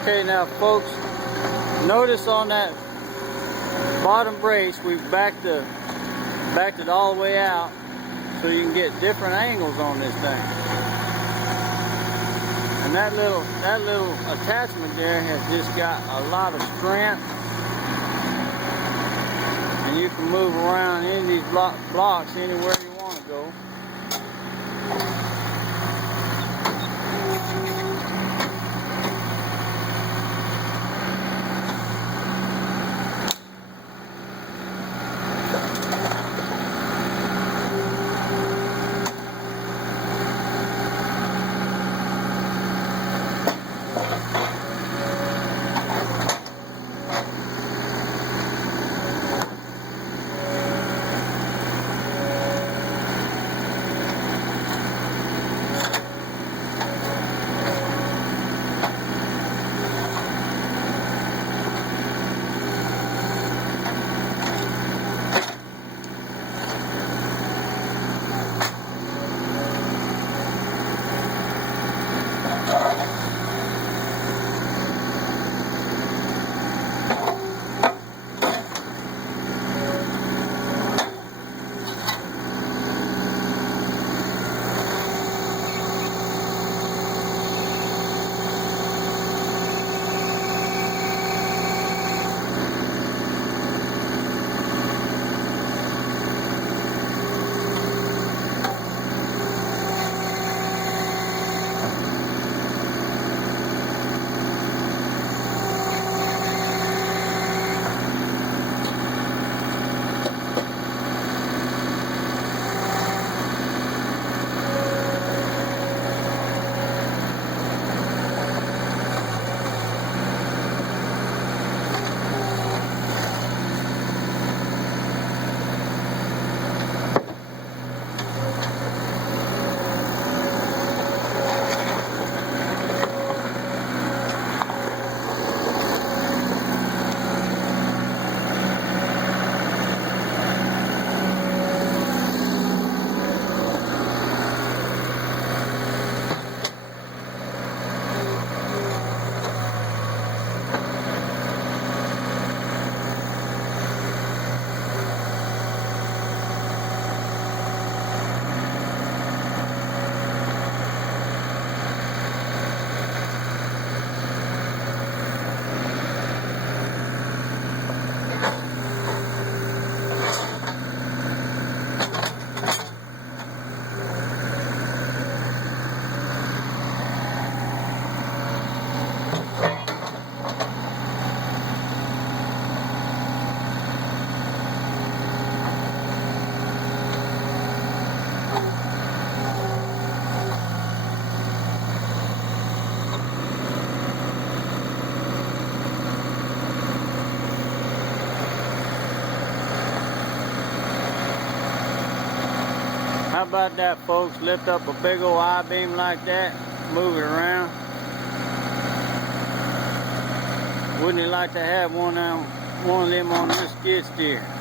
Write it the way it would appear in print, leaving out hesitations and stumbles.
Okay, now folks, notice on that bottom brace we've backed it all the way out so you can get different angles on this thing. And that little attachment there has just got a lot of strength, and you can move around in these blocks anywhere you want to go. How about that, folks? Lift up a big old I-beam like that, move it around. Wouldn't you like to have one of them on your skid steer?